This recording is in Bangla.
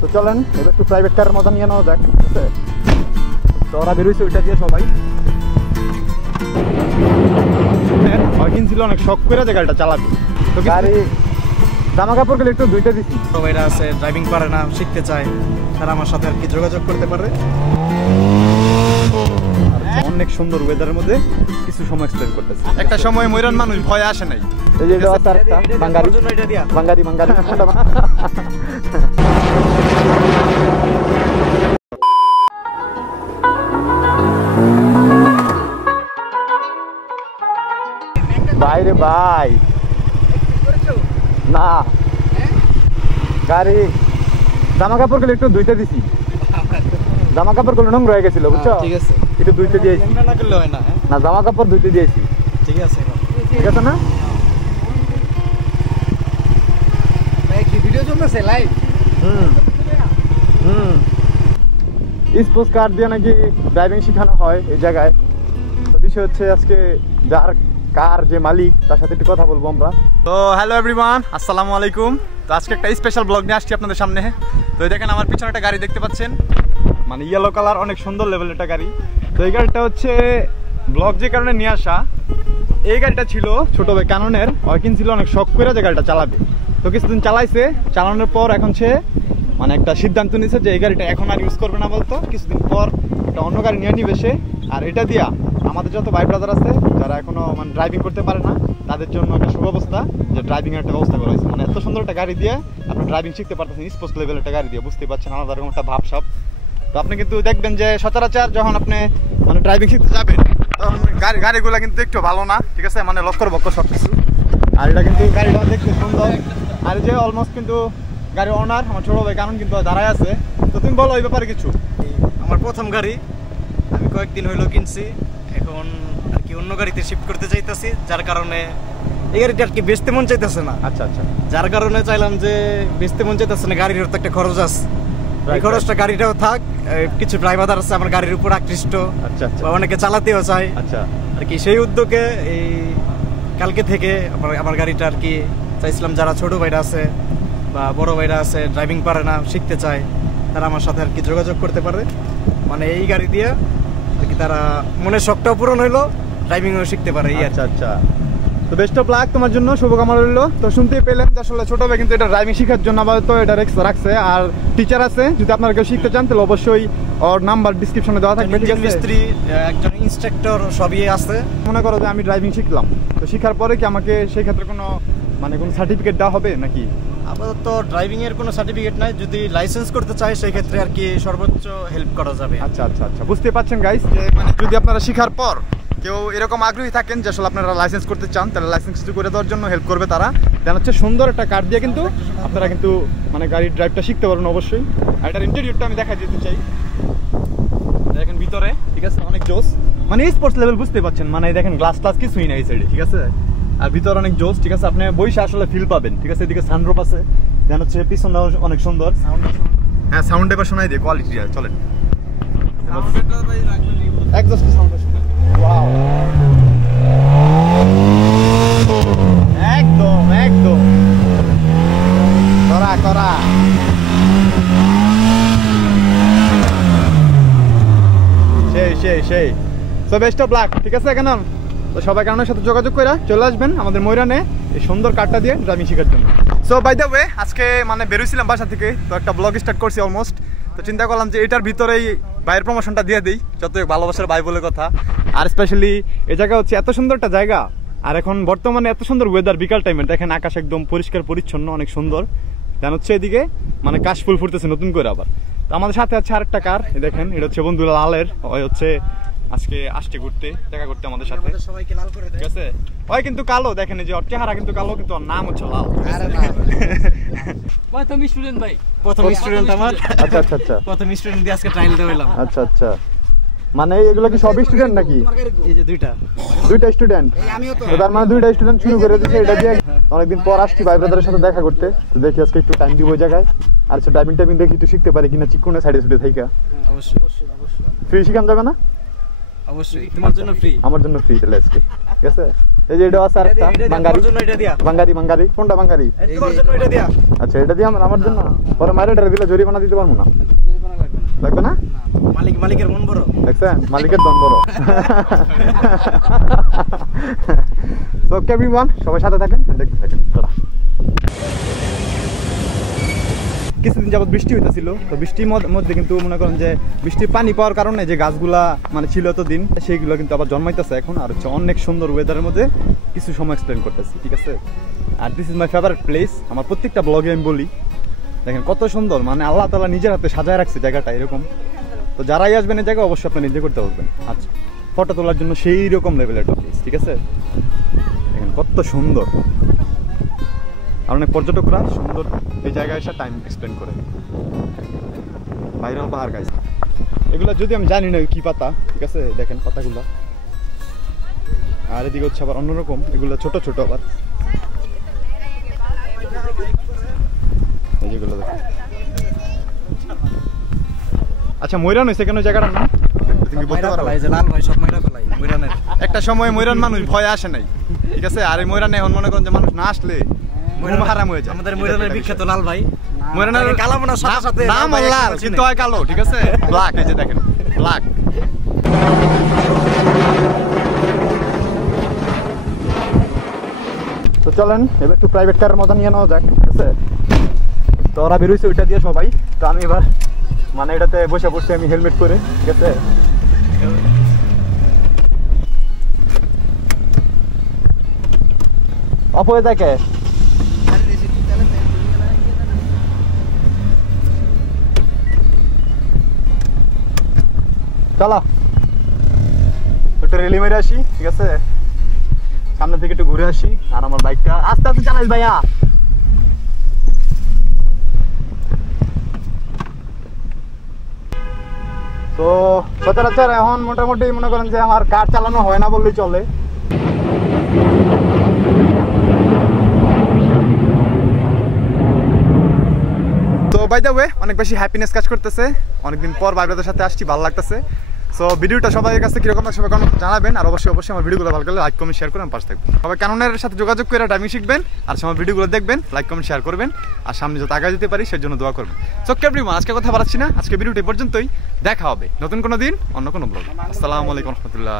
তো চলেন এবার একটু প্রাইভেট কারের মতো নিয়ে নেওয়া যাক, ঠিক আছে? তো ওরা বেরোইছে ওইটা দিয়ে সবাই কিনছিল, অনেক শখ করে যে গাড়িটা চালাবে। তো গাড়ি জামা কাপড় গুলো একটু দুইটা দিচ্ছি, সবাইরা আছে ড্রাইভিং পারে না, শিখতে চায়, তারা আমার সাথে আর কি যোগাযোগ করতে পারে। অনেক সুন্দর ওয়েদারের মধ্যে কিছু সময় এক্সপ্লেন করতেছে। একটা সময় ময়রান মানুষ ভয় আসে নাই। এই যে বাঙালি বাঙালি বাঙালি বাইরে ভাই না গাড়ি জামা কাপড় গুলো একটু ধুইতে দিছি, জামা কাপড় গুলো নোংরা হয়ে গেছিল বুঝছো, ঠিক আছে একটু ধুইতে দিয়েছি। না করলে হয় না, না জামা কাপড় ধুইতে দিয়েছি, ঠিক আছে ঠিক আছে না? কি ভিডিও চলতেছে লাইভ? স্পোর্টস কার দিয়ে নাকি ড্রাইভিং শেখানো হয় এই জায়গায়। তো বিষয় হচ্ছে আজকে যার কার যে মালিক তার সাথে একটু কথা বলবো আমরা। তো হ্যালো এভরিওয়ান, আসসালামু আলাইকুম। তো আজকে একটা স্পেশাল ব্লগ নিয়ে আসছি আপনাদের সামনে। তো এই দেখেন আমার পিছনে একটা গাড়ি দেখতে পাচ্ছেন, মানে ইয়েলো কালার, অনেক সুন্দর লেভেলের একটা গাড়ি। তো এই গাড়িটা হচ্ছে ব্লগ যে কারণে নিয়ে আসা। এই গাড়িটা ছিল ছোট ভাই কাননের, ওই কিনছিল অনেক শখ করে যে গাড়িটা চালাবে। তো কিছুদিন চালাইছে, চালানোর পর এখন সে মানে একটা সিদ্ধান্ত নিয়েছে যে এই গাড়িটা এখন আর ইউজ করবে না, বলতো কিছুদিন পর একটা অন্য গাড়ি নিয়ে নিবে সে। আর এটা দিয়া আমাদের যত ভাই ব্রাদার আছে যারা এখনো মানে ড্রাইভিং করতে পারে না তাদের জন্য একটা সুব্যবস্থা, যে ড্রাইভিং এর একটা ব্যবস্থা করা হয়েছে। মানে এত সুন্দর একটা গাড়ি দিয়ে আপনি ড্রাইভিং শিখতে পারতেছেন, স্পোর্টস লেভেলের একটা গাড়ি দিয়ে, বুঝতে পারছেন আলাদা রকম একটা ভাবসাব। তো আপনি কিন্তু দেখবেন যে সচরাচর যখন আপনি মানে ড্রাইভিং শিখতে যাবেন তখন গাড়িগুলো কিন্তু একটু ভালো না, ঠিক আছে, মানে লক্কর বক্কর সব কিছু। আর এটা কিন্তু গাড়িটা দেখতে সুন্দর। আর যে অলমোস্ট কিন্তু গাড়ি ওনার আমার ছোট ভাই কারণ কিন্তু দাঁড়ায় আছে। তো তুমি বলো এই ব্যাপারে কিছু। আমার প্রথম গাড়ি, আমি কয়েকদিন হইলো কিনছি, এখন আর কি অন্য গাড়িতে শিফট করতে চাইতেছি, যার কারণে এই গাড়িটা আর কি বেচতে মন চাইতেছে না। আচ্ছা আচ্ছা, যার কারণে চাইলাম যে বেচতে মন চাইতেছে না, গাড়ির তো একটা খরচ আছে, এই খরচটা গাড়িটাও থাক, কিছু ড্রাইভার আছে আমার গাড়ির উপর আকৃষ্ট, আচ্ছা আচ্ছা, বা অনেকে চালাতেও চায় আচ্ছা আর কি। সেই উদ্যোগে এই কালকে থেকে আমার গাড়িটা আর কি চাইছিলাম যারা ছোট ভাইরা আছে বা বড় ভাইরা আছে ড্রাইভিং পারে না, শিখতে চায়, তারা আমার সাথে আর কি যোগাযোগ করতে পারে। মানে এই গাড়ি দিয়ে আর কি তারা মনের শখটাও পূরণ হইলো, ড্রাইভিংও শিখতে পারে। আচ্ছা আচ্ছা, তো বেস্ট অফ লাক তোমার জন্য, শুভকামনা রইলো। তো শুনতেই পেলেন যে আসলে ছোট ভাই কিন্তু এটা ড্রাইভিং শেখার জন্য আপাতত এটা রাখছে। আর টিচার আছে, যদি আপনারা কেউ শিখতে চান তাহলে অবশ্যই ওর নাম্বার ডিসক্রিপশনে দেওয়া থাকবে, ঠিক আছে? মিস্ত্রি, একজন ইনস্ট্রাক্টর সবই আছে। মনে করো যে আমি ড্রাইভিং শিখলাম, তো শিখার পরে কি আমাকে সেই ক্ষেত্রে কোনো মানে কোনো সার্টিফিকেট দেওয়া হবে নাকি? আপাতত ড্রাইভিং এর কোনো সার্টিফিকেট নাই, যদি লাইসেন্স করতে চাই সেই ক্ষেত্রে আর কি সর্বোচ্চ হেল্প করা যাবে। আচ্ছা আচ্ছা আচ্ছা, বুঝতে পারছেন গাইস, যে মানে যদি আপনারা শিখার পর কেউ এরকম আগ্রহী থাকেন যে আসলে আপনারা লাইসেন্স করতে চান, তাহলে লাইসেন্স কিছু করে দেওয়ার জন্য হেল্প করবে তারা। দেন হচ্ছে সুন্দর একটা কার্ড দিয়ে কিন্তু আপনারা কিন্তু মানে গাড়ির ড্রাইভটা শিখতে পারবেন অবশ্যই। আর এটার ইন্টেরিয়রটা আমি দেখা দিতে চাই, দেখেন ভিতরে, ঠিক আছে, অনেক জোস, মানে স্পোর্টস লেভেল, বুঝতে পারছেন, মানে দেখেন গ্লাস টাস কিছুই না এই সাইডে, ঠিক আছে? আর ভিতর অনেক জোস, ঠিক আছে, আপনি বইসে আসলে ফিল পাবেন, ঠিক আছে? এদিকে সানরুফ আছে, দেন হচ্ছে পিছনটাও অনেক সুন্দর। হ্যাঁ, সাউন্ড এবার শোনাই দিয়ে কোয়ালিটি চলেন, একজস্ট সাউন্ড শুনে, ওয়াও, একদম একদম করা করা। সেই সেই সেই, সো বেস্ট অফ লাক, ঠিক আছে? কেন তো সবাই কারণের সাথে যোগাযোগ করে চলে আসবেন আমাদের ময়রানে এই সুন্দর কার্ডটা দিয়ে ড্রাইভিং শেখার জন্য। সো বাই দ্য ওয়ে, আজকে মানে বেরোইছিলাম বাসা থেকে, তো একটা ব্লগ স্টার্ট করছি অলমোস্ট। তো চিন্তা করলাম যে এটার ভিতরেই ভাইয়ের প্রমোশনটা দিয়ে দিই, যত ভালোবাসার ভাই বলে কথা। আর স্পেশালি এই জায়গা হচ্ছে এত সুন্দর একটা জায়গা, আর এখন বর্তমানে এত সুন্দর ওয়েদার, বিকাল টাইমে দেখেন আকাশ একদম পরিষ্কার পরিচ্ছন্ন, অনেক সুন্দর। দেন হচ্ছে এদিকে মানে কাশফুল ফুটতেছে নতুন করে আবার। তো আমাদের সাথে আছে আরেকটা কার, দেখেন এটা হচ্ছে বন্ধু লালের, ওই হচ্ছে আজকে আসছে ঘুরতে, দেখা করতে আমাদের সাথে, সবাইকে লাল করে দেয়, ঠিক আছে? ওই কিন্তু কালো, দেখেন এই যে ওর চেহারা কিন্তু কালো, কিন্তু ওর নাম হচ্ছে লাল। প্রথম স্টুডেন্ট ভাই, প্রথম স্টুডেন্ট আমার। আচ্ছা আচ্ছা আচ্ছা, প্রথম স্টুডেন্ট দিয়ে আজকে ট্রায়াল দিলাম। আচ্ছা আচ্ছা, মানে এগুলো কি সব স্টুডেন্ট নাকি? এই যে দুইটা স্টুডেন্ট, তার মানে দুইটা স্টুডেন্ট শুরু করে দিয়েছে এটা দিয়ে। অনেকদিন পর আসছি ভাই ব্রাদারের সাথে দেখা করতে, তো দেখি আজকে একটু টাইম দিব ওই জায়গায়। আর হচ্ছে ড্রাইভিং টাইমিং দেখি একটু শিখতে পারি কিনা, চিকুনে সাইডে সুইডে থাইকা। অবশ্যই অবশ্যই অবশ্যই ফ্রি শিখান যাবে না? অবশ্যই তোমার জন্য ফ্রি। আমার জন্য ফ্রি তাহলে আজকে, ঠিক আছে? এই যে এটা আছে আরেকটা বাঙ্গারি, জন্য এটা দিয়া বাঙ্গারি কোনটা বাঙ্গারি? তোমার জন্য এটা দিয়া। আচ্ছা এটা দিয়ে আমার জন্য পরে মাইরেটারে দিলে জরিমানা দিতে পারবো না? লাগবে না? মালিকের মন বড়, দেখছেন মালিকের দন বড়। সো এভরিওয়ান সবাই সাথে থাকেন, দেখতে থাকেন। কিছুদিন যাবত বৃষ্টি হইতেছিল, তো বৃষ্টির মধ্যে কিন্তু মনে করেন যে বৃষ্টির পানি পাওয়ার কারণে যে গাছগুলা মানে ছিল এতদিন সেইগুলো কিন্তু আবার জন্মাইতেছে এখন, আর হচ্ছে অনেক সুন্দর ওয়েদারের মধ্যে কিছু সময় এক্সপ্লেন করতেছি, ঠিক আছে? আর this is my favourite place. আমার প্রত্যেকটা ব্লগে আমি বলি দেখেন কত সুন্দর, মানে আল্লাহ তাআলা নিজের হাতে সাজায় রাখছে জায়গাটা এরকম। তো যারাই আসবেন এই জায়গায় অবশ্যই আপনি নিজে করতে পারবেন। আচ্ছা, ফটো তোলার জন্য সেই রকম লেভেলের একটা প্লেস, ঠিক আছে? দেখেন কত সুন্দর, আর অনেক পর্যটকরা সুন্দর এই জায়গায় এসে টাইম এক্সপ্লেন্ড করে। ভাইরাল পাহাড় গাছ, এগুলো যদি আমি জানি না কি পাতা, ঠিক আছে? দেখেন পাতাগুলো, আর এদিকে হচ্ছে আবার অন্যরকম, এগুলো ছোট ছোট আবার এই যেগুলো দেখেন। আচ্ছা ময়রান হয়েছে কেন জায়গাটার নাম তুমি বলতে পারো? লাল ভাই সব মাইরা ফেলাই ময়রানের। একটা সময় ময়রান মানুষ ভয় আসে নাই, ঠিক আছে? আর এই ময়রানে এখন মনে করেন যে মানুষ না আসলে ঘুম হারাম হয়ে যায়। আমাদের ময়রানের বিখ্যাত লাল ভাই, ময়রানের কালো বোনার সাথে সাথে নাম লাল কিন্তু হয় কালো, ঠিক আছে? ব্ল্যাক, এই যে দেখেন ব্ল্যাক। তো চলেন এবার একটু প্রাইভেট কারের মতো নিয়ে নেওয়া যাক, ঠিক আছে? তো ওরা বেরোইছে ওইটা দিয়ে সবাই, তো আমি এবার মানে এটাতে বসে বসে আমি হেলমেট করে, ঠিক আছে? অফ হয়ে থাকে চলো একটু রেলি মেরে আসি, ঠিক আছে? সামনে থেকে একটু ঘুরে আসি, আর আমার বাইকটা আস্তে আস্তে চালাইস ভাইয়া। তো সচরাচর এখন মোটামুটি মনে করেন যে আমার কার চালানো হয় না বললেই চলে। তো বাই দ্য ওয়ে অনেক বেশি হ্যাপিনেস কাজ করতেছে, অনেকদিন পর ভাই ব্রাদার সাথে আসছি, ভালো লাগতেছে। সো ভিডিওটা সবাই কাছে কিরকম লাগছে সবাই জানাবেন, আর অবশ্যই আমার ভিডিওগুলো ভালো লাগলে লাইক কমেন্ট শেয়ার করে আমার পাশে থাকবেন। সবাই ক্যাননের সাথে যোগাযোগ করে ড্রাইভিং শিখবেন, আর আমার ভিডিওগুলো দেখবেন, লাইক কমেন্ট শেয়ার করবেন, আর সামনে যত আগে যেতে পারি সেই জন্য দোয়া করবেন। সো এভরিওয়ান আজকে কথা বাড়াচ্ছি না, আজকে ভিডিওটি পর্যন্তই, দেখা হবে নতুন কোনো দিন অন্য কোনো ব্লগ। আসসালামু আলাইকুম রহমতুল্লাহ।